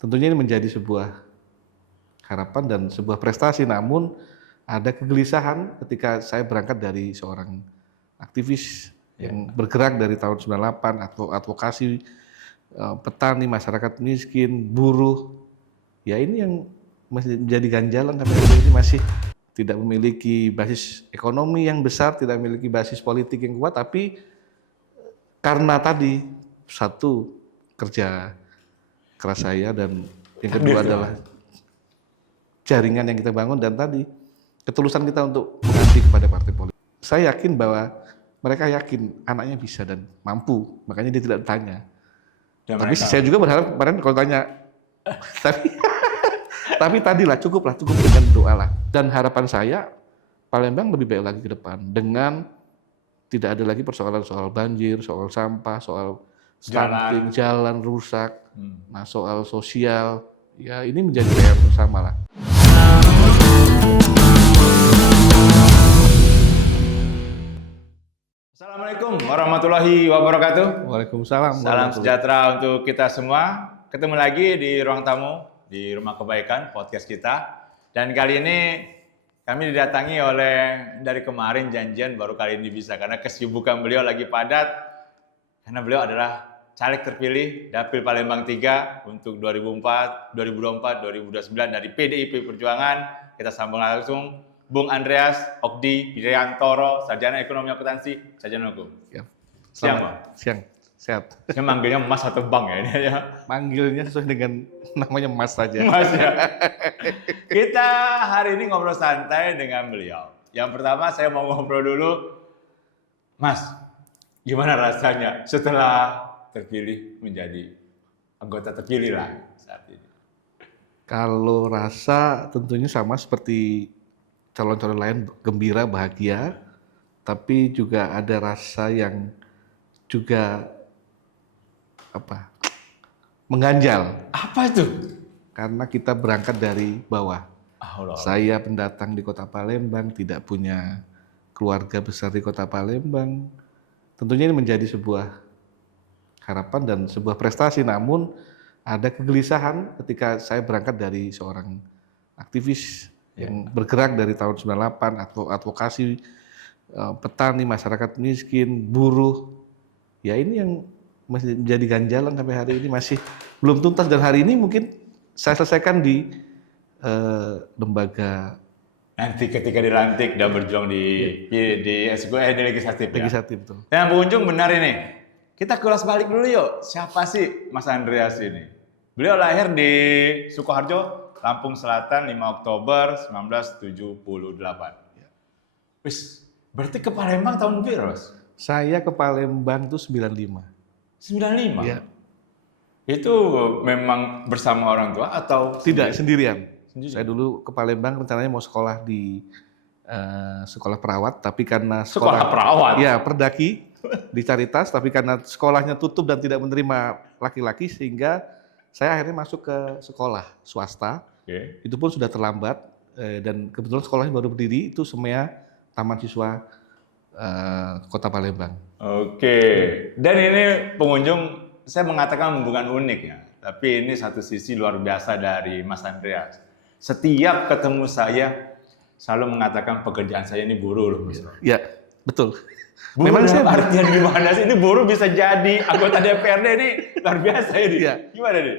Tentunya ini menjadi sebuah harapan dan sebuah prestasi, namun ada kegelisahan ketika saya berangkat dari seorang aktivis yang bergerak dari tahun 98 atau advokasi petani, masyarakat miskin, buruh. Ya ini yang masih menjadi ganjalan sampai hari ini, masih tidak memiliki basis ekonomi yang besar, tidak memiliki basis politik yang kuat, tapi karena tadi satu kerja keras saya dan yang kedua adalah jaringan yang kita bangun dan tadi ketulusan kita untuk mengabdi kepada partai politik. Saya yakin bahwa mereka yakin anaknya bisa dan mampu, makanya dia tidak tanya. Tapi saya juga berharap kemarin kalau tanya, tapi tadilah cukup dengan doa lah. Dan harapan saya Palembang lebih baik lagi ke depan dengan tidak ada lagi persoalan soal banjir, soal sampah, soal stunting, jalan rusak, nah soal sosial, ya ini menjadi PR bersama lah. Assalamualaikum warahmatullahi wabarakatuh. Waalaikumsalam. Salam sejahtera untuk kita semua. Ketemu lagi di ruang tamu di Rumah Kebaikan podcast kita. Dan kali ini kami didatangi oleh dari kemarin janjian baru kali ini bisa karena kesibukan beliau lagi padat. Karena beliau adalah caleg terpilih Dapil Palembang 3 untuk 2024, 2029 dari PDIP Perjuangan. Kita sambung langsung Bung Andreas Okdi Pidayantoro, Sarjana Ekonomi Akuntansi, Sarjana Hukum. Siang, Bang. Siang, sehat. Saya manggilnya Mas atau Bang ya ini ya. Manggilnya sesuai dengan namanya Mas saja. Mas ya. Kita hari ini ngobrol santai dengan beliau. Yang pertama saya mau ngobrol dulu, Mas, gimana rasanya setelah terpilih menjadi anggota terpilih lah saat ini? Kalau rasa tentunya sama seperti calon-calon lain, gembira, bahagia, tapi juga ada rasa yang juga mengganjal. Apa itu? Karena kita berangkat dari bawah. Saya pendatang di Kota Palembang, tidak punya keluarga besar di Kota Palembang. Tentunya ini menjadi sebuah harapan dan sebuah prestasi, namun ada kegelisahan ketika saya berangkat dari seorang aktivis yang bergerak dari tahun 98 atau advokasi petani, masyarakat miskin, buruh. Ya ini yang masih menjadi ganjalan sampai hari ini, masih belum tuntas, dan hari ini mungkin saya selesaikan di lembaga nanti ketika dilantik dan berjuang di legislatif. Legislatif tuh. Nah, pengunjung benar ini. Kita kelas balik dulu yuk. Siapa sih Mas Andreas ini? Beliau lahir di Sukoharjo, Lampung Selatan 5 Oktober 1978. Wis, berarti ke Palembang tahun berapa? Saya ke Palembang tuh 95. 95? Ya. Itu memang bersama orang tua atau tidak sendirian? Saya dulu ke Palembang rencananya mau sekolah di sekolah perawat, tapi karena sekolah perawat? Ya, Perdaki di Caritas, tapi karena sekolahnya tutup dan tidak menerima laki-laki, sehingga saya akhirnya masuk ke sekolah swasta. Itu pun sudah terlambat, dan kebetulan sekolahnya baru berdiri, itu SEMEA Taman Siswa Kota Palembang. Dan ini pengunjung, saya mengatakan bukan unik ya, tapi ini satu sisi luar biasa dari Mas Andreas. Setiap ketemu saya selalu mengatakan pekerjaan saya ini buruh loh. Ya, betul. Memang saya artian gimana sih ini buruh bisa jadi anggota DPRD ini luar biasa ini. Ya. Gimana nih?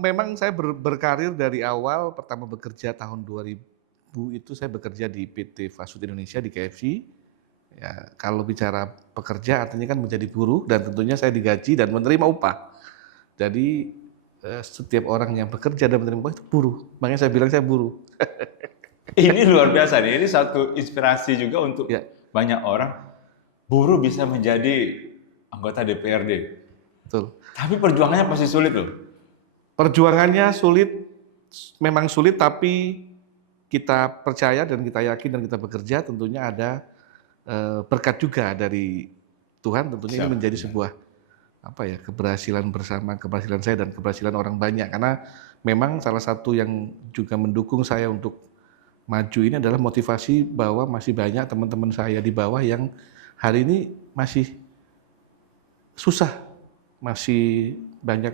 Memang saya berkarir dari awal, pertama bekerja tahun 2000 itu saya bekerja di PT Fast Food Indonesia di KFC. Ya, kalau bicara pekerja artinya kan menjadi buruh, dan tentunya saya digaji dan menerima upah. Jadi setiap orang yang bekerja dan menerima upah itu buruh. Makanya saya bilang saya buruh. Ini luar biasa nih. Ini satu inspirasi juga untuk banyak orang. Buruh bisa menjadi anggota DPRD. Betul. Tapi perjuangannya pasti sulit loh. Perjuangannya sulit, memang sulit, tapi kita percaya dan kita yakin dan kita bekerja, tentunya ada berkat juga dari Tuhan. Tentunya ini menjadi sebuah keberhasilan bersama, keberhasilan saya dan keberhasilan orang banyak. Karena memang salah satu yang juga mendukung saya untuk maju ini adalah motivasi bahwa masih banyak teman-teman saya di bawah yang hari ini masih susah, masih banyak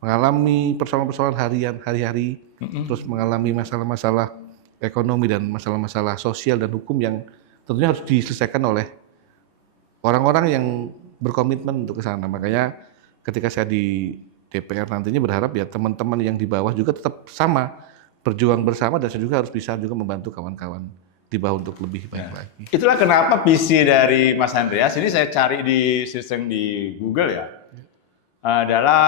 mengalami persoalan-persoalan harian, hari-hari, terus mengalami masalah-masalah ekonomi dan masalah-masalah sosial dan hukum yang tentunya harus diselesaikan oleh orang-orang yang berkomitmen untuk ke sana. Makanya ketika saya di DPR nantinya berharap ya teman-teman yang di bawah juga tetap sama, berjuang bersama, dan saya juga harus bisa juga membantu kawan-kawan di bawah untuk lebih baik lagi. Itulah kenapa visi dari Mas Andreas, ini saya cari di sistem di Google ya, adalah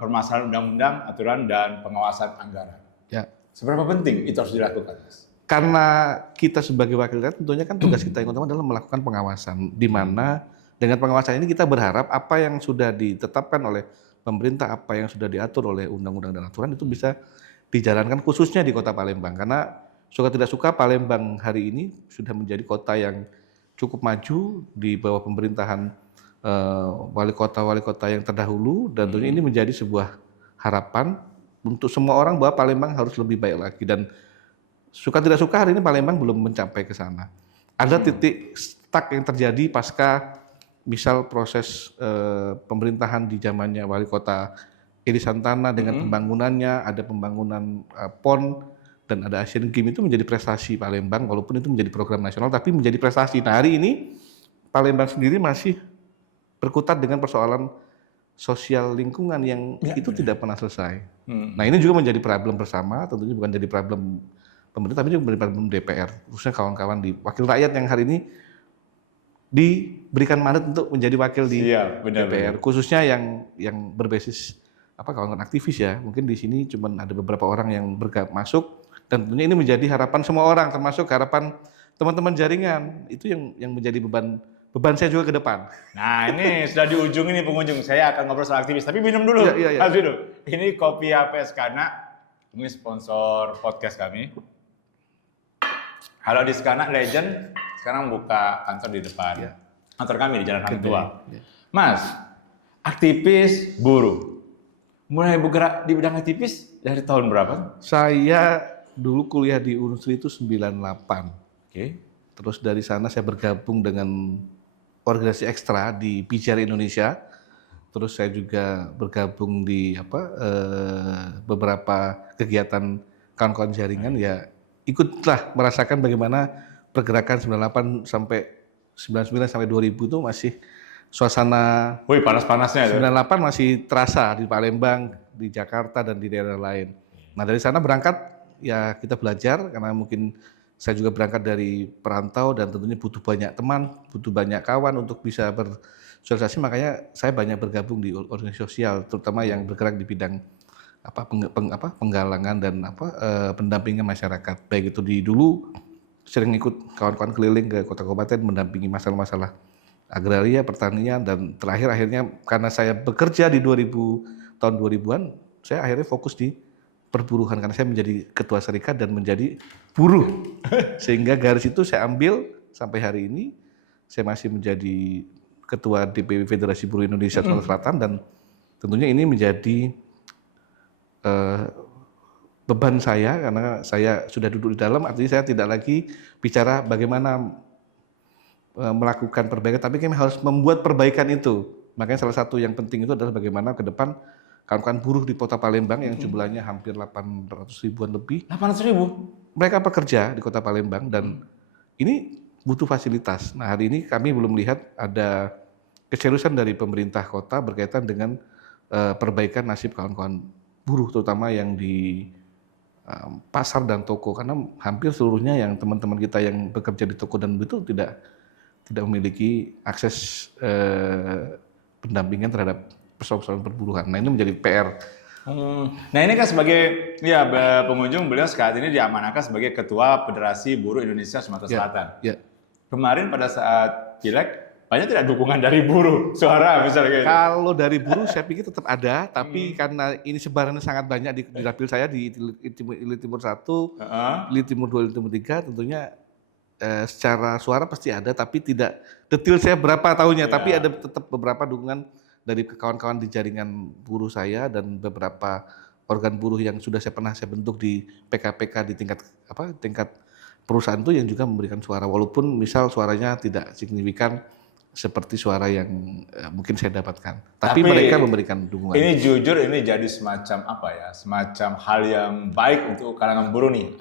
permasalahan undang-undang, aturan, dan pengawasan anggaran. Ya. Seberapa penting itu harus dilakukan, Mas? Karena kita sebagai wakil rakyat tentunya kan tugas kita yang utama adalah melakukan pengawasan, di mana dengan pengawasan ini kita berharap apa yang sudah ditetapkan oleh pemerintah, apa yang sudah diatur oleh undang-undang dan aturan itu bisa dijalankan khususnya di Kota Palembang. Karena suka tidak suka Palembang hari ini sudah menjadi kota yang cukup maju di bawah pemerintahan wali kota yang terdahulu, dan tentunya ini menjadi sebuah harapan untuk semua orang bahwa Palembang harus lebih baik lagi. Dan suka tidak suka hari ini Palembang belum mencapai ke sana. Ada titik stuck yang terjadi pasca misal proses pemerintahan di zamannya wali kota Edi Santana dengan pembangunannya, ada pembangunan PON dan ada Asian Games, itu menjadi prestasi Palembang walaupun itu menjadi program nasional tapi menjadi prestasi. Nah, hari ini Palembang sendiri masih berkutat dengan persoalan sosial lingkungan yang itu tidak pernah selesai. Nah, ini juga menjadi problem bersama, tentunya bukan jadi problem pemerintah tapi juga menjadi problem DPR, khususnya kawan-kawan di wakil rakyat yang hari ini diberikan mandat untuk menjadi wakil di DPR, khususnya yang berbasis kawan-kawan aktivis ya. Mungkin di sini cuma ada beberapa orang yang masuk, dan tentunya ini menjadi harapan semua orang, termasuk harapan teman-teman jaringan. Itu yang menjadi beban saya juga ke depan. Nah, ini sudah di ujung ini pengunjung. Saya akan ngobrol soal aktivis, tapi minum dulu. Iya. Ini kopi APS Kana, ini sponsor podcast kami. Halo Diskana Legend, sekarang buka kantor di depan. Kantor kami di Jalan Hang Tua. Mas, aktivis buruh. Mulai bergerak di bidang aktivis dari tahun berapa? Saya dulu kuliah di Unsri itu 98. Oke. Terus dari sana saya bergabung dengan organisasi ekstra di Pijar Indonesia. Terus saya juga bergabung di beberapa kegiatan kawan-kawan jaringan, ya ikutlah merasakan bagaimana pergerakan 98 sampai 99 sampai 2000 itu masih suasana panas-panasnya itu. 98 masih terasa di Palembang, di Jakarta dan di daerah lain. Nah, dari sana berangkat ya kita belajar, karena mungkin saya juga berangkat dari perantau dan tentunya butuh banyak teman, butuh banyak kawan untuk bisa bersosialisasi, makanya saya banyak bergabung di organisasi sosial, terutama yang bergerak di bidang penggalangan dan pendampingan masyarakat. Baik itu dulu sering ikut kawan-kawan keliling ke kota kabupaten mendampingi masalah-masalah agraria, pertanian, dan terakhir akhirnya karena saya bekerja di tahun 2000-an, saya akhirnya fokus di perburuhan karena saya menjadi ketua serikat dan menjadi buruh. Sehingga garis itu saya ambil sampai hari ini. Saya masih menjadi ketua DPW Federasi Buruh Indonesia Sulawesi Selatan, dan tentunya ini menjadi beban saya karena saya sudah duduk di dalam, artinya saya tidak lagi bicara bagaimana melakukan perbaikan, tapi kami harus membuat perbaikan itu. Makanya salah satu yang penting itu adalah bagaimana ke depan kawan-kawan buruh di Kota Palembang yang jumlahnya hampir 800 ribuan lebih. 800 ribu? Mereka bekerja di Kota Palembang dan ini butuh fasilitas. Nah, hari ini kami belum melihat ada keseriusan dari pemerintah kota berkaitan dengan perbaikan nasib kawan-kawan buruh, terutama yang di pasar dan toko, karena hampir seluruhnya yang teman-teman kita yang bekerja di toko dan itu tidak memiliki akses pendampingan terhadap persoalan perburuhan. Nah, ini menjadi PR. Nah, ini kan sebagai pengunjung, beliau saat ini diamanahkan sebagai Ketua Federasi Buruh Indonesia Sumatera Selatan. Ya. Kemarin pada saat pileg banyak tidak dukungan dari buruh, suara misalnya gitu. Kalau dari buruh saya pikir tetap ada, tapi karena ini sebarannya sangat banyak di dapil saya di Ilir Timur 1, Ilir Timur 2, Ilir Timur 3, tentunya secara suara pasti ada, tapi tidak detail saya berapa tahunnya, tapi ada tetap beberapa dukungan dari kawan-kawan di jaringan buruh saya dan beberapa organ buruh yang sudah saya bentuk di PKPK di tingkat perusahaan itu yang juga memberikan suara, walaupun misal suaranya tidak signifikan seperti suara yang mungkin saya dapatkan. Tapi mereka memberikan dukungan. Ini jujur ini jadi semacam apa ya? Semacam hal yang baik untuk kalangan buruh nih.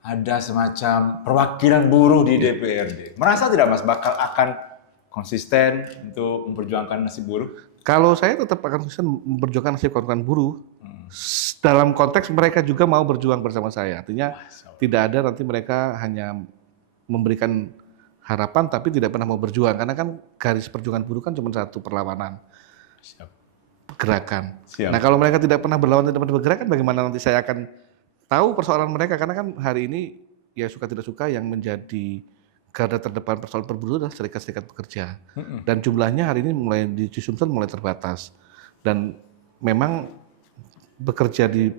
Ada semacam perwakilan buruh di DPRD. Merasa tidak Mas bakal akan konsisten untuk memperjuangkan nasib buruh? Kalau saya tetap akan konsisten memperjuangkan nasib kawan-kawan buruh. Dalam konteks mereka juga mau berjuang bersama saya. Artinya tidak ada nanti mereka hanya memberikan harapan tapi tidak pernah mau berjuang, karena kan garis perjuangan buruh kan cuma satu, perlawanan. Siap. Gerakan. Siap. Nah, kalau mereka tidak pernah berlawan, tidak pernah bergerakan, bagaimana nanti saya akan tahu persoalan mereka? Karena kan hari ini ya suka tidak suka yang menjadi garda terdepan persoalan perburuhan adalah serikat-serikat pekerja. Dan jumlahnya hari ini mulai di Sumsel mulai terbatas. Dan memang bekerja di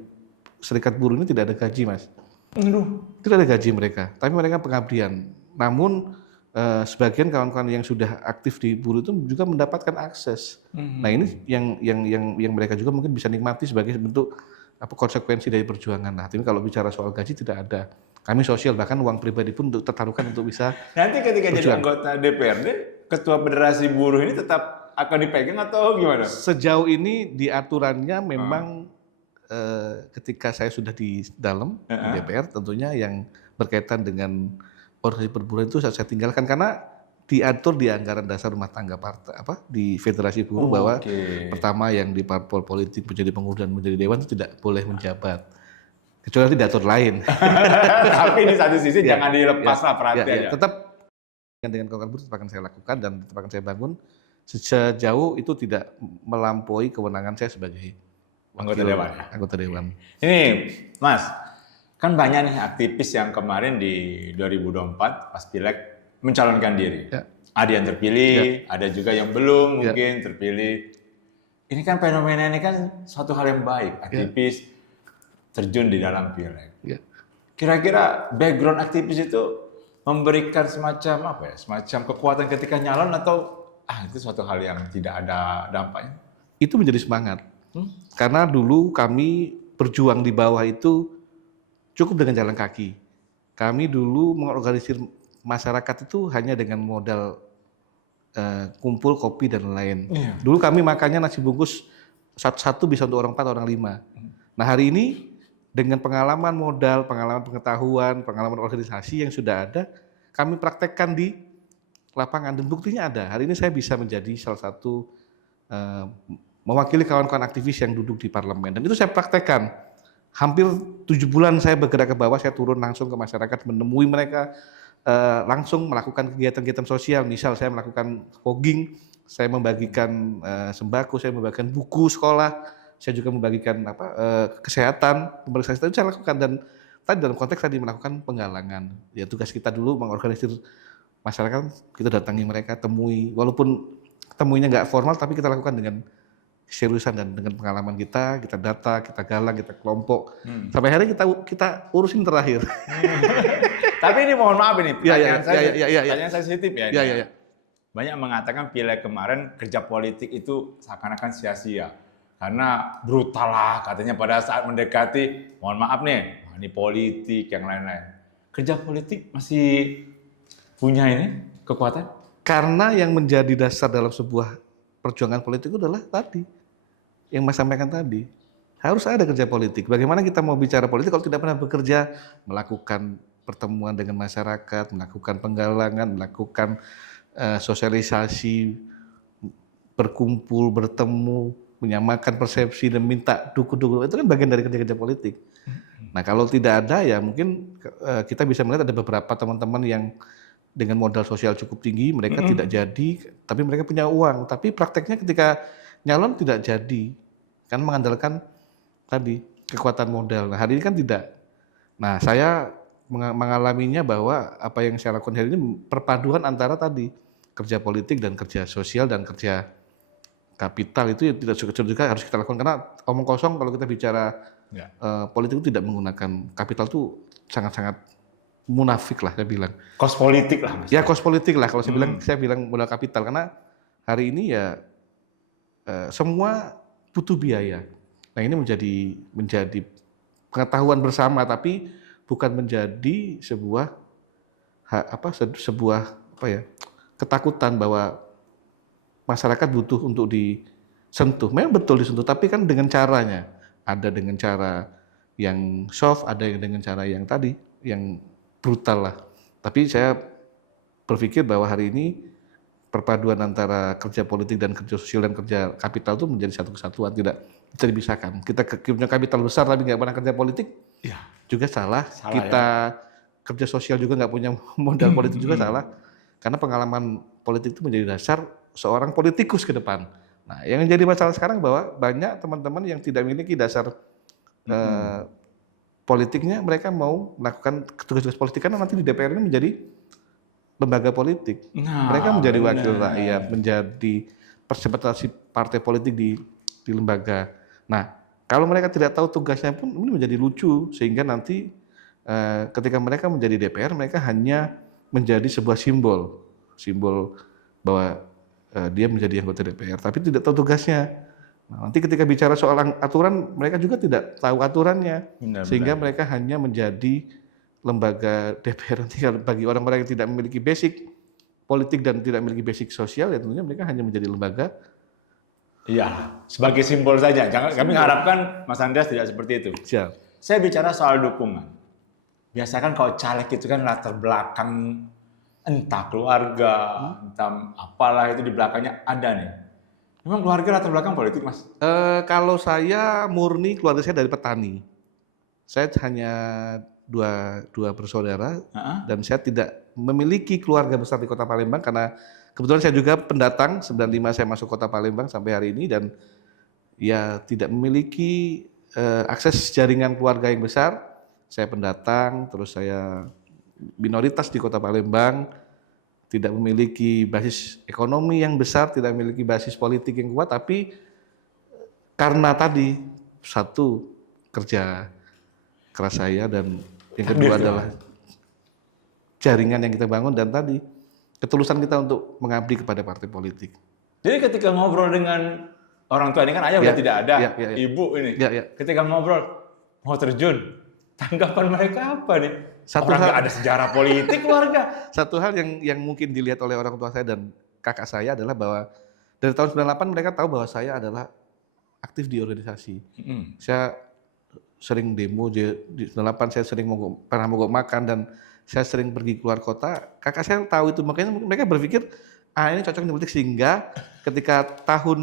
serikat buruh ini tidak ada gaji, Mas. Tidak ada gaji mereka, tapi mereka pengabdian. Namun sebagian kawan-kawan yang sudah aktif di buruh itu juga mendapatkan akses. Nah, ini yang mereka juga mungkin bisa nikmati sebagai bentuk konsekuensi dari perjuangan. Nah, tapi kalau bicara soal gaji tidak ada. Kami sosial, bahkan uang pribadi pun untuk tertaruhkan untuk bisa. Nanti ketika jadi anggota DPRD, ketua federasi buruh ini tetap akan dipegang atau gimana? Sejauh ini di aturannya memang ketika saya sudah di dalam DPR, tentunya yang berkaitan dengan organisasi perburuhan itu saya tinggalkan, karena diatur di anggaran dasar rumah tangga partai di Federasi Buruh bahwa pertama yang di parpol politik menjadi pengurus dan menjadi dewan itu tidak boleh menjabat kecuali diatur lain. Tapi di satu sisi jangan dilepas lah perhatiannya. Tetap dengan kawan-kawan buruh tetap akan saya lakukan dan tetap akan saya bangun sejauh itu tidak melampaui kewenangan saya sebagai anggota dewan. Anggota dewan. Ini Mas, kan banyak nih aktivis yang kemarin di 2024 pas Pileg mencalonkan diri. Ya. Ada yang terpilih, ada juga yang belum mungkin terpilih. Ini kan fenomena ini kan suatu hal yang baik, aktivis terjun di dalam Pileg. Kira-kira background aktivis itu memberikan semacam apa ya? Semacam kekuatan ketika nyalon atau itu suatu hal yang tidak ada dampaknya? Itu menjadi semangat. Karena dulu kami berjuang di bawah itu cukup dengan jalan kaki. Kami dulu mengorganisir masyarakat itu hanya dengan modal kumpul kopi dan lain. Dulu kami makannya nasi bungkus satu-satu bisa untuk orang 4, orang 5. Nah, hari ini dengan pengalaman modal, pengalaman pengetahuan, pengalaman organisasi yang sudah ada, kami praktekkan di lapangan dan buktinya ada. Hari ini saya bisa menjadi salah satu mewakili kawan-kawan aktivis yang duduk di parlemen, dan itu saya praktekkan. Hampir 7 bulan saya bergerak ke bawah, saya turun langsung ke masyarakat, menemui mereka, langsung melakukan kegiatan-kegiatan sosial. Misal saya melakukan fogging, saya membagikan sembako, saya membagikan buku sekolah, saya juga membagikan kesehatan, pemeriksaan itu saya lakukan. Dan tadi dalam konteks tadi melakukan penggalangan. Ya tugas kita dulu mengorganisir masyarakat, kita datangi mereka, temui, walaupun temuinya nggak formal, tapi kita lakukan dengan seriusan dan dengan pengalaman kita data, kita galang, kita kelompok. Sampai hari kita urusin terakhir. Tapi ini mohon maaf ini, pertanyaan sensitif ya. Iya. Banyak mengatakan Pileg kemarin kerja politik itu seakan-akan sia-sia. Karena brutal lah katanya pada saat mendekati, mohon maaf nih, ini politik, yang lain-lain. Kerja politik masih punya ini kekuatan? Karena yang menjadi dasar dalam sebuah perjuangan politik itu adalah tadi, yang Mas sampaikan tadi. Harus ada kerja politik. Bagaimana kita mau bicara politik kalau tidak pernah bekerja, melakukan pertemuan dengan masyarakat, melakukan penggalangan, melakukan sosialisasi, berkumpul, bertemu, menyamakan persepsi dan minta dukungan, itu kan bagian dari kerja-kerja politik. Nah, kalau tidak ada ya mungkin kita bisa melihat ada beberapa teman-teman yang dengan modal sosial cukup tinggi, mereka tidak jadi, tapi mereka punya uang, tapi prakteknya ketika nyalon tidak jadi, kan mengandalkan tadi kekuatan modal. Nah, hari ini kan tidak. Nah, saya mengalaminya bahwa apa yang saya lakukan hari ini perpaduan antara tadi kerja politik dan kerja sosial dan kerja kapital, itu tidak kecil juga harus kita lakukan, karena omong kosong kalau kita bicara politik itu tidak menggunakan kapital itu sangat-sangat munafik lah saya bilang. Kos politik lah Mas. Ya kos politik lah kalau saya bilang modal kapital, karena hari ini ya semua butuh biaya. Nah, ini menjadi pengetahuan bersama, tapi bukan menjadi sebuah ketakutan bahwa masyarakat butuh untuk disentuh. Memang betul disentuh, tapi kan dengan caranya. Ada dengan cara yang soft, ada yang dengan cara yang tadi, yang brutal lah. Tapi saya berpikir bahwa hari ini perpaduan antara kerja politik dan kerja sosial dan kerja kapital itu menjadi satu kesatuan, tidak bisa dipisahkan. Kita punya kapital besar tapi nggak pernah kerja politik, Ya. juga salah. Salah, Kita kerja sosial juga nggak punya modal politik juga salah. Karena pengalaman politik itu menjadi dasar seorang politikus ke depan. Nah, yang jadi masalah sekarang bahwa banyak teman-teman yang tidak memiliki dasar politiknya, mereka mau melakukan tugas-tugas politik karena nanti di DPR ini menjadi lembaga politik. Nah, Mereka menjadi benar. wakil rakyat, menjadi representasi partai politik di lembaga. Nah, kalau mereka tidak tahu tugasnya pun ini menjadi lucu, sehingga nanti ketika mereka menjadi DPR, mereka hanya menjadi sebuah simbol bahwa dia menjadi anggota DPR, tapi tidak tahu tugasnya. Nah, nanti ketika bicara soal aturan, mereka juga tidak tahu aturannya, sehingga mereka hanya menjadi lembaga DPR. Nanti bagi orang-orang yang tidak memiliki basic politik dan tidak memiliki basic sosial, ya tentunya mereka hanya menjadi lembaga. Iya, sebagai simbol saja. Jangan kami harapkan Mas Andreas tidak seperti itu. Siap. Saya bicara soal dukungan. Biasa kan kalau caleg itu kan latar belakang entah keluarga, entah apalah itu di belakangnya ada nih. Memang keluarga latar belakang politik, Mas? Kalau saya murni keluarga saya dari petani. Saya hanya dua bersaudara dan saya tidak memiliki keluarga besar di Kota Palembang karena kebetulan saya juga pendatang. 95 saya masuk Kota Palembang sampai hari ini dan ya tidak memiliki akses jaringan keluarga yang besar. Saya pendatang, terus saya minoritas di Kota Palembang, tidak memiliki basis ekonomi yang besar, tidak memiliki basis politik yang kuat, tapi karena tadi satu kerja keras saya dan yang kedua adalah jaringan yang kita bangun dan tadi ketulusan kita untuk mengabdi kepada partai politik. Jadi ketika ngobrol dengan orang tua ini kan ayah udah tidak ada, ibu ini. Ketika ngobrol mau terjun, tanggapan mereka apa nih? Orang nggak ada sejarah politik keluarga. Satu hal yang mungkin dilihat oleh orang tua saya dan kakak saya adalah bahwa dari tahun 98 mereka tahu bahwa saya adalah aktif di organisasi. Saya sering demo di 98, saya sering pernah mogok makan dan saya sering pergi keluar kota. Kakak saya tahu itu, makanya mereka berpikir ini cocok di politik, sehingga ketika tahun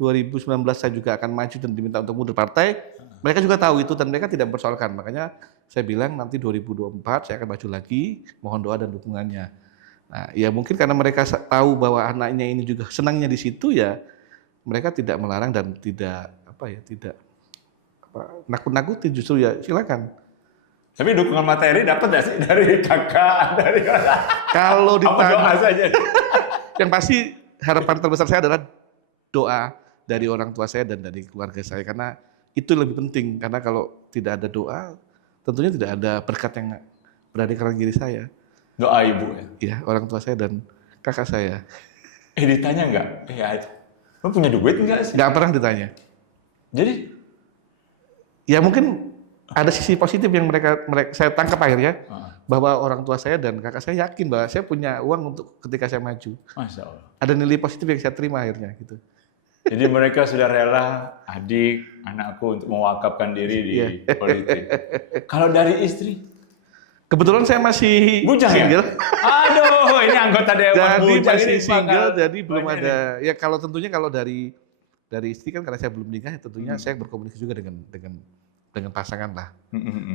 2019 saya juga akan maju dan diminta untuk mundur partai, mereka juga tahu itu dan mereka tidak mempersoalkan. Makanya saya bilang nanti 2024 saya akan maju lagi, mohon doa dan dukungannya. Nah, ya mungkin karena mereka tahu bahwa anaknya ini juga senangnya di situ, ya mereka tidak melarang dan tidak nakut-nakutin, justru ya silakan. Tapi dukungan materi dapat nggak sih dari kakak, dari kalau ditanya doa saja? Yang pasti harapan terbesar saya adalah doa dari orang tua saya dan dari keluarga saya, karena itu lebih penting. Karena kalau tidak ada doa, tentunya tidak ada berkat yang berada di kanan kiri saya. Doa ibu ya? Iya, orang tua saya dan kakak saya. Ditanya nggak? Lo punya duit nggak sih? Nggak pernah ditanya. Jadi? Ya mungkin ada sisi positif yang mereka saya tangkap akhirnya, bahwa orang tua saya dan kakak saya yakin bahwa saya punya uang untuk ketika saya maju. Masya Allah. Ada nilai positif yang saya terima akhirnya gitu. Jadi mereka sudah rela adik, anakku untuk mewakafkan diri di politik. Kalau dari istri? Kebetulan saya masih bujang single. Ya? Aduh, ini anggota dewan jadi bujang masih ini single, jadi belum ada. Ya kalau tentunya kalau dari istri kan karena saya belum nikah, ya tentunya saya berkomunikasi juga dengan pasangan lah.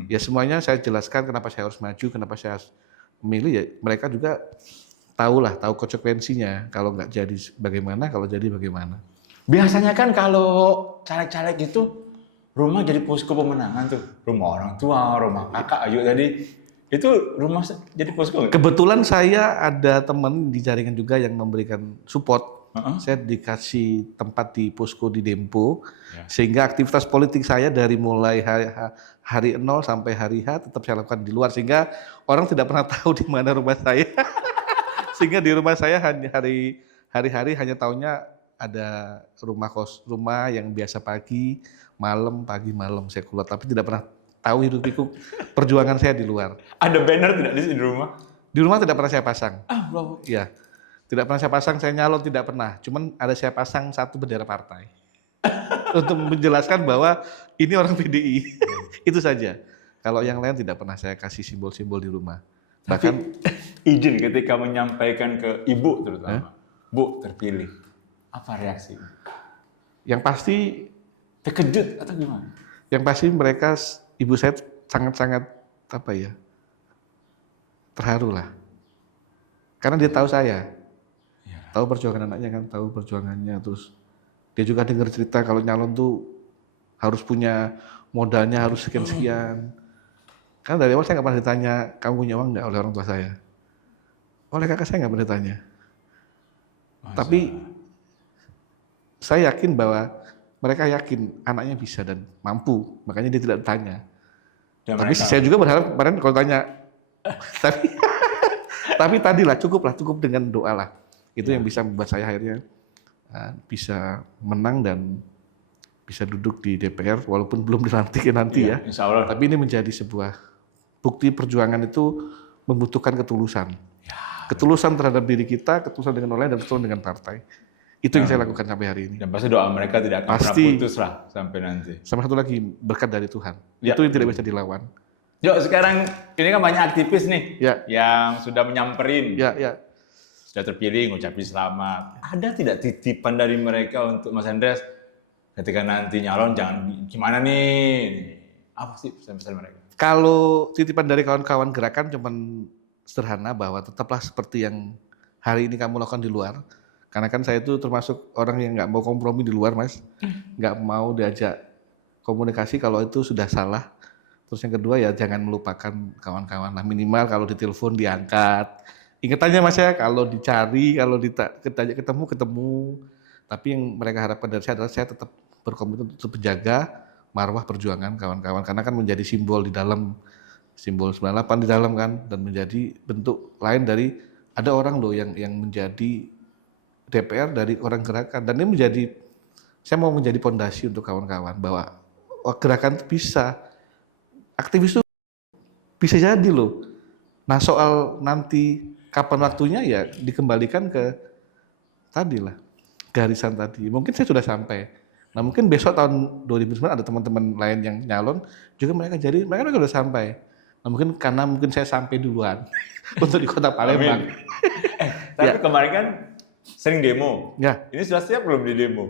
Ya semuanya saya jelaskan kenapa saya harus maju, kenapa saya harus memilih. Ya mereka juga tahu konsekuensinya. Kalau nggak jadi bagaimana, kalau jadi bagaimana. Biasanya kan kalau caleg-caleg itu rumah jadi posko pemenangan tuh. Rumah orang tua, rumah kakak Ayu tadi. Itu rumah jadi posko nggak? Kebetulan saya ada teman di jaringan juga yang memberikan support. Saya dikasih tempat di posko di Dempo, sehingga aktivitas politik saya dari mulai hari 0 sampai hari H tetap saya lakukan di luar, sehingga orang tidak pernah tahu di mana rumah saya. Sehingga di rumah saya hanya hari-hari hanya tahunya ada rumah yang biasa pagi malam saya keluar, tapi tidak pernah tahu hidup pikuk perjuangan saya di luar. Ada banner tidak di rumah? Di rumah tidak pernah saya pasang. Belum. Ya. Tidak pernah saya pasang, saya nyalon tidak pernah. Cuman ada saya pasang satu bendera partai. Untuk menjelaskan bahwa ini orang PDI. Itu saja. Kalau yang lain tidak pernah saya kasih simbol-simbol di rumah. Bahkan Izin ketika menyampaikan ke ibu terutama, Bu terpilih, apa reaksi? yang pasti Terkejut atau gimana? Yang pasti mereka, ibu saya sangat-sangat terharu lah. Karena dia tahu saya, tahu perjuangan anaknya kan, tahu perjuangannya. Terus dia juga dengar cerita kalau nyalon tuh harus punya modalnya harus sekian-sekian. Karena dari awal saya nggak pernah ditanya, kamu punya uang nggak oleh orang tua saya. Oleh kakak saya nggak pernah ditanya. Tapi saya yakin bahwa mereka yakin anaknya bisa dan mampu, makanya dia tidak bertanya. Tapi saya juga berharap kemarin kalau tanya, tapi tadilah cukup dengan doa lah. Itu yang bisa membuat saya akhirnya bisa menang dan bisa duduk di DPR walaupun belum dilantik nanti ya. Insya Allah. Tapi ini menjadi sebuah bukti perjuangan itu membutuhkan ketulusan. Ketulusan terhadap diri kita, ketulusan dengan orang lain, dan ketulusan dengan partai. Itu yang saya lakukan sampai hari ini. Dan pasti doa mereka tidak akan pernah putus lah sampai nanti. Sama satu lagi, berkat dari Tuhan. Itu yang tidak bisa dilawan. Yuk sekarang, ini kan banyak aktivis nih yang sudah menyamperin. Sudah terpilih, ngucapin selamat. Ada tidak titipan dari mereka untuk Mas Andreas ketika nanti nyalon jangan gimana nih? Apa sih pesan-pesan mereka? Kalau titipan dari kawan-kawan gerakan cuman sederhana bahwa tetaplah seperti yang hari ini kamu lakukan di luar. Karena kan saya itu termasuk orang yang nggak mau kompromi di luar, Mas. Nggak mau diajak komunikasi kalau itu sudah salah. Terus yang kedua ya jangan melupakan kawan-kawan lah. Minimal kalau ditelepon diangkat. Ingat aja Mas ya, kalau dicari, kalau ditanya ketemu. Tapi yang mereka harapkan dari saya adalah saya tetap berkomitmen untuk menjaga marwah perjuangan kawan-kawan. Karena kan menjadi simbol di dalam, simbol 98 di dalam kan. Dan menjadi bentuk lain dari, ada orang loh yang menjadi DPR dari orang gerakan. Dan ini saya mau menjadi pondasi untuk kawan-kawan. Bahwa gerakan itu bisa, aktivis itu bisa jadi loh. Nah soal nanti kapan waktunya ya dikembalikan ke tadi lah, garisan tadi. Mungkin saya sudah sampai. Nah mungkin besok tahun 2009 ada teman-teman lain yang nyalon juga mereka sudah sampai. Nah mungkin karena saya sampai duluan untuk di Kota Palembang. Tapi kemarin kan sering demo. Ya. Ini sudah siap belum di demo?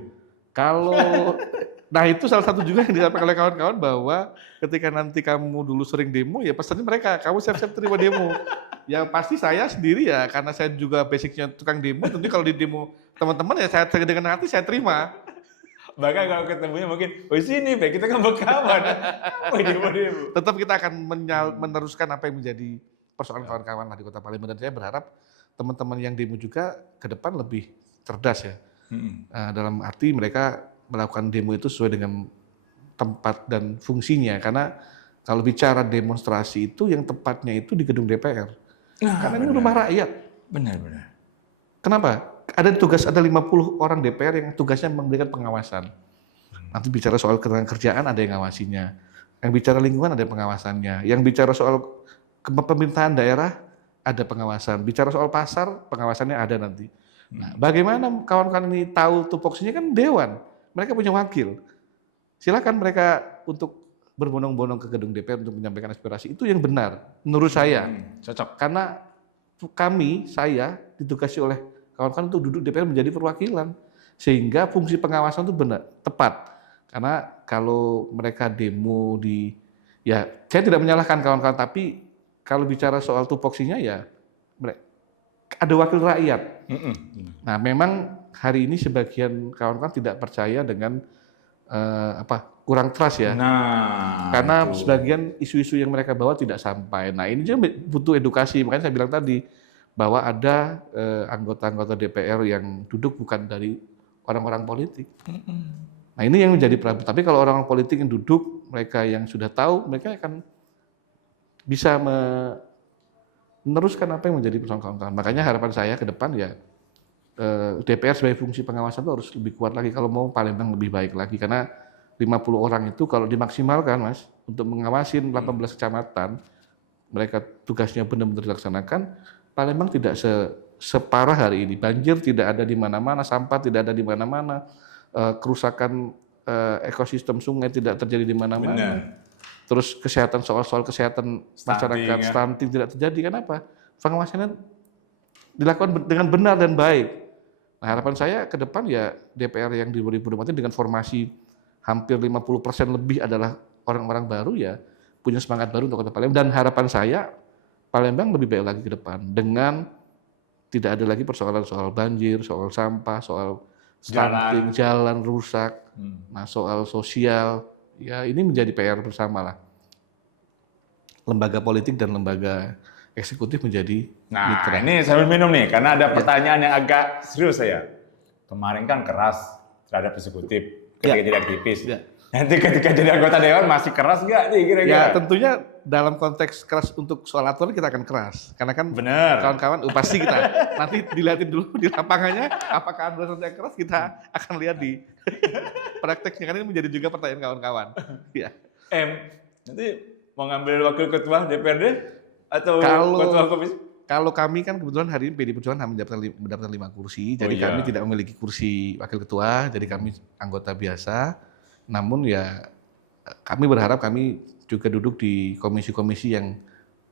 Nah itu salah satu juga yang disampaikan oleh kawan-kawan bahwa ketika nanti kamu dulu sering demo ya pesannya mereka, kamu siap-siap terima demo. Ya pasti saya sendiri ya, karena saya juga basicnya tukang demo, tentu kalau di demo teman-teman ya saya dengan hati saya terima. Bahkan kalau ketemunya mungkin, oh sini Pak, kita kan berkawan. Demo. Tetap kita akan meneruskan apa yang menjadi persoalan kawan-kawan lah di Kota Palembang. Dan saya berharap teman-teman yang demo juga ke depan lebih cerdas ya. Dalam arti mereka melakukan demo itu sesuai dengan tempat dan fungsinya. Karena kalau bicara demonstrasi itu yang tepatnya itu di gedung DPR. Karena ini rumah rakyat. Benar. Kenapa? Ada 50 orang DPR yang tugasnya memberikan pengawasan. Nanti bicara soal kerjaan ada yang ngawasinya. Yang bicara lingkungan ada pengawasannya. Yang bicara soal pemerintahan daerah ada pengawasan. Bicara soal pasar pengawasannya ada nanti. Nah, bagaimana kawan-kawan ini tahu tupoksinya kan dewan. Mereka punya wakil. Silakan mereka untuk berbondong-bondong ke gedung DPR untuk menyampaikan aspirasi. Itu yang benar menurut saya. Cocok. Karena saya ditugasi oleh kawan-kawan untuk duduk DPR menjadi perwakilan. Sehingga fungsi pengawasan itu benar, tepat. Karena kalau mereka demo saya tidak menyalahkan kawan-kawan, tapi kalau bicara soal tupoksinya ya ada wakil rakyat. Nah memang hari ini sebagian kawan-kawan tidak percaya dengan kurang trust ya. Karena sebagian isu-isu yang mereka bawa tidak sampai. Nah ini juga butuh edukasi. Makanya saya bilang tadi bahwa ada anggota-anggota DPR yang duduk bukan dari orang-orang politik. Nah ini yang menjadi problem. Tapi kalau orang-orang politik yang duduk, mereka yang sudah tahu, mereka akan bisa meneruskan apa yang menjadi persoalan kawan-kawan. Makanya harapan saya ke depan ya DPR sebagai fungsi pengawasan itu harus lebih kuat lagi. Kalau mau Palembang lebih baik lagi. Karena 50 orang itu kalau dimaksimalkan Mas, untuk mengawasin 18 kecamatan, mereka tugasnya benar-benar dilaksanakan, Palembang tidak separah hari ini. Banjir tidak ada di mana-mana, sampah tidak ada di mana-mana, kerusakan ekosistem sungai tidak terjadi di mana-mana. Benar. Terus kesehatan, soal-soal kesehatan masyarakat, ya. stunting tidak terjadi. Kenapa? Pengawasannya dilakukan dengan benar dan baik. Nah, harapan saya ke depan ya DPR yang di 2024 dengan formasi hampir 50% lebih adalah orang-orang baru ya, punya semangat baru untuk Kota Palembang. Dan harapan saya Palembang lebih baik lagi ke depan dengan tidak ada lagi persoalan soal banjir, soal sampah, soal stunting, jalan rusak, nah soal sosial, ya ini menjadi PR bersama lah. Lembaga politik dan lembaga eksekutif menjadi mitra. Ini sambil minum nih, karena ada pertanyaan yang agak serius saya. Kemarin kan keras terhadap eksekutif ketika jadi aktivis. Nanti ketika jadi anggota dewan masih keras nggak nih kira-kira? Ya tentunya dalam konteks keras untuk soal aturan kita akan keras. Karena kan kawan-kawan pasti kita nanti dilihatin dulu di lapangannya apakah aturan yang keras, kita akan lihat di prakteknya. Kan ini menjadi juga pertanyaan kawan-kawan. Ya. Nanti mau ngambil wakil ketua DPRD atau ketua komisi? Kalau kami kan kebetulan hari ini PD Perjuangan mendapatkan 5 kursi, jadi kami tidak memiliki kursi wakil ketua, jadi kami anggota biasa. Namun ya kami berharap kami juga duduk di komisi-komisi yang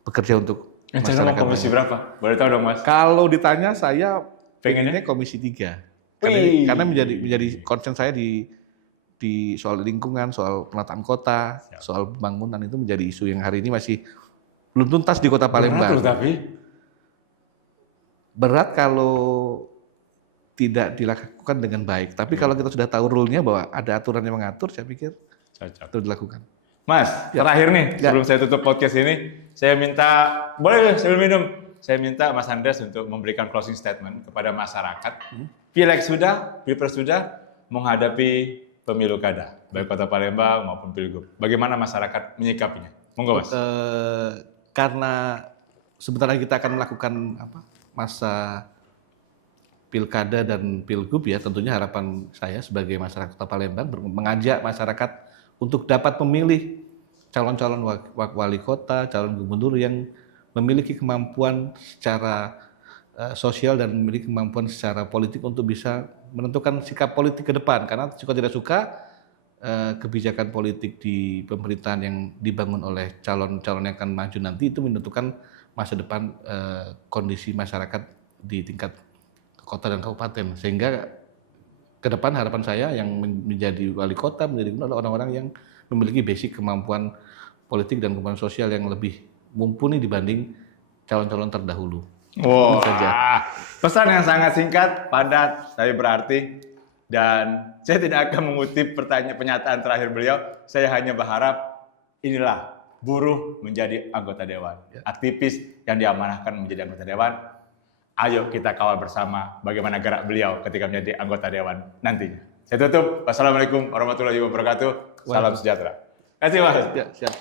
bekerja untuk masyarakat. Komisi berapa? Boleh tahu dong Mas? Kalau ditanya saya pengennya komisi 3. Karena menjadi concern saya di soal lingkungan, soal penataan kota, soal pembangunan itu menjadi isu yang hari ini masih belum tuntas di Kota Palembang. Berat kalau tidak dilakukan dengan baik. Tapi kalau kita sudah tahu rule-nya bahwa ada aturan yang mengatur, saya pikir itu dilakukan. Mas, terakhir nih sebelum saya tutup podcast ini, saya minta, boleh sambil minum, saya minta Mas Andreas untuk memberikan closing statement kepada masyarakat. Pileg sudah, Pilpres sudah, menghadapi pemilu kada, baik Kota Palembang maupun Pilgub. Bagaimana masyarakat menyikapinya? Monggo Mas. Karena sebentar lagi kita akan melakukan masa Pilkada dan Pilgub ya, tentunya harapan saya sebagai masyarakat Kota Palembang mengajak masyarakat untuk dapat memilih calon-calon wali kota, calon gubernur yang memiliki kemampuan secara sosial dan memiliki kemampuan secara politik untuk bisa menentukan sikap politik ke depan. Karena suka tidak suka kebijakan politik di pemerintahan yang dibangun oleh calon-calon yang akan maju nanti itu menentukan masa depan kondisi masyarakat di tingkat kota dan kabupaten. Sehingga ke depan harapan saya yang menjadi wali kota, menjadi gubernur adalah orang-orang yang memiliki basic kemampuan politik dan kemampuan sosial yang lebih mumpuni dibanding calon-calon terdahulu. Wow, pesan yang sangat singkat, padat, tapi berarti. Dan saya tidak akan mengutip pernyataan terakhir beliau. Saya hanya berharap inilah buruh menjadi anggota dewan, aktivis yang diamanahkan menjadi anggota dewan. Ayo kita kawal bersama bagaimana gerak beliau ketika menjadi anggota dewan nantinya. Saya tutup. Wassalamualaikum warahmatullahi wabarakatuh. Salam sejahtera. Terima kasih Mas. Ya, siap.